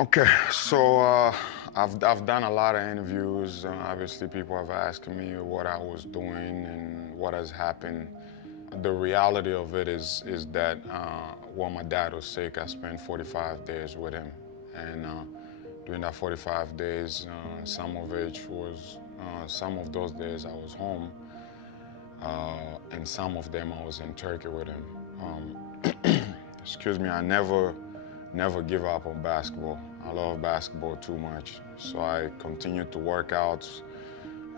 Okay, so I've done a lot of interviews. Obviously, people have asked me what I was doing and what has happened. The reality of it is that when my dad was sick, I spent 45 days with him, and during that 45 days, some of those days I was home, and some of them I was in Turkey with him. Excuse me, I never give up on basketball. I love basketball too much. So I continued to work out.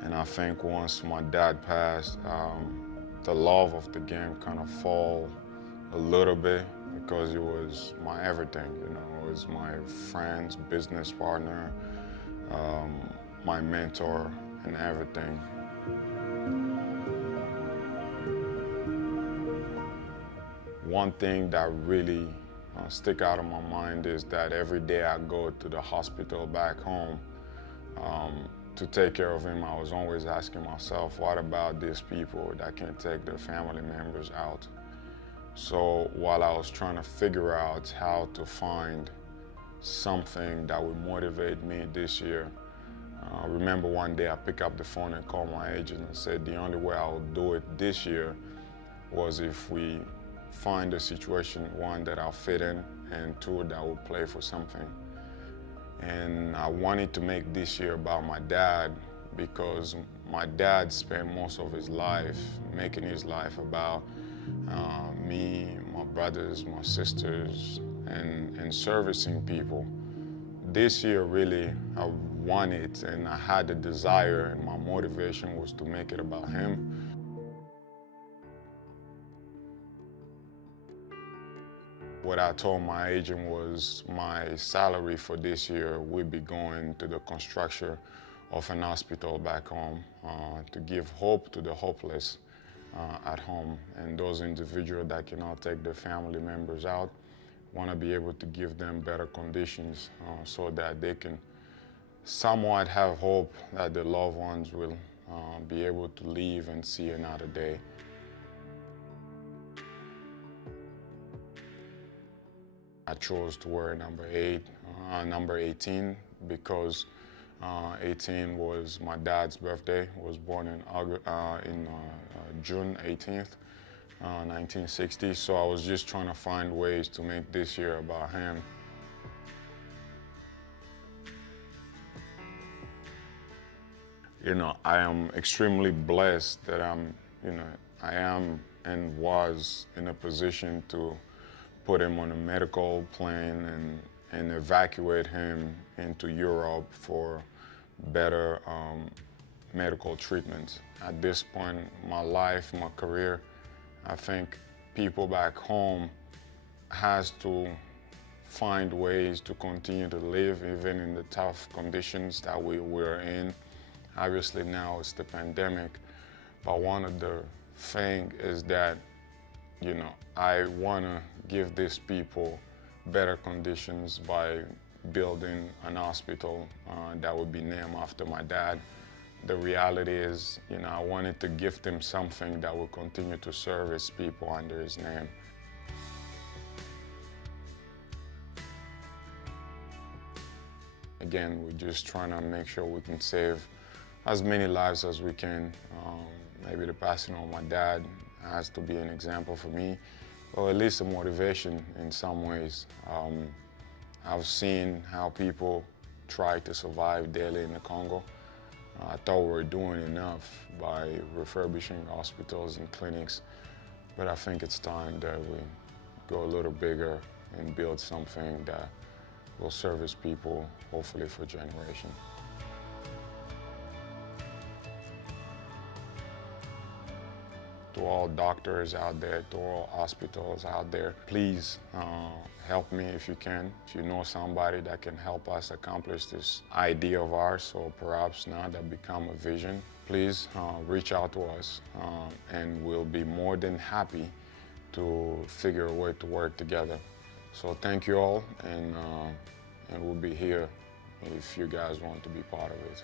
And I think once my dad passed, the love of the game kind of fall a little bit because it was my everything, you know. It was my friend's business partner, my mentor, and everything. One thing that really stick out of my mind is that every day I go to the hospital back home to take care of him, I was always asking myself, what about these people that can take their family members out? So while I was trying to figure out how to find something that would motivate me this year, I remember one day I picked up the phone and called my agent and said the only way I would do it this year was if we find a situation, one, that I'll fit in, and two, that will play for something. And I wanted to make this year about my dad because my dad spent most of his life making his life about me, my brothers, my sisters, and servicing people. This year, really, I wanted and I had the desire, and my motivation was to make it about him. What I told my agent was my salary for this year would be going to the construction of an hospital back home to give hope to the hopeless at home, and those individuals that cannot take their family members out. Want to be able to give them better conditions so that they can somewhat have hope that their loved ones will be able to live and see another day. I chose to wear number 18 because 18 was my dad's birthday. He was born in June 18th, 1960. So I was just trying to find ways to make this year about him. You know, I am extremely blessed that I am and was in a position to put him on a medical plane and evacuate him into Europe for better medical treatment. At this point in my life, my career, I think people back home has to find ways to continue to live even in the tough conditions that we're in. Obviously now it's the pandemic, but one of the things is that, you know, I want to give these people better conditions by building an hospital that would be named after my dad. The reality is, you know, I wanted to gift him something that will continue to service people under his name. Again, we're just trying to make sure we can save as many lives as we can. Maybe the passing of my dad has to be an example for me, or at least a motivation in some ways. I've seen how people try to survive daily in the Congo. I thought we were doing enough by refurbishing hospitals and clinics, but I think it's time that we go a little bigger and build something that will service people, hopefully for generations. To all doctors out there, to all hospitals out there, please help me if you can. If you know somebody that can help us accomplish this idea of ours, so perhaps now that become a vision, please reach out to us and we'll be more than happy to figure a way to work together. So thank you all, and we'll be here if you guys want to be part of it.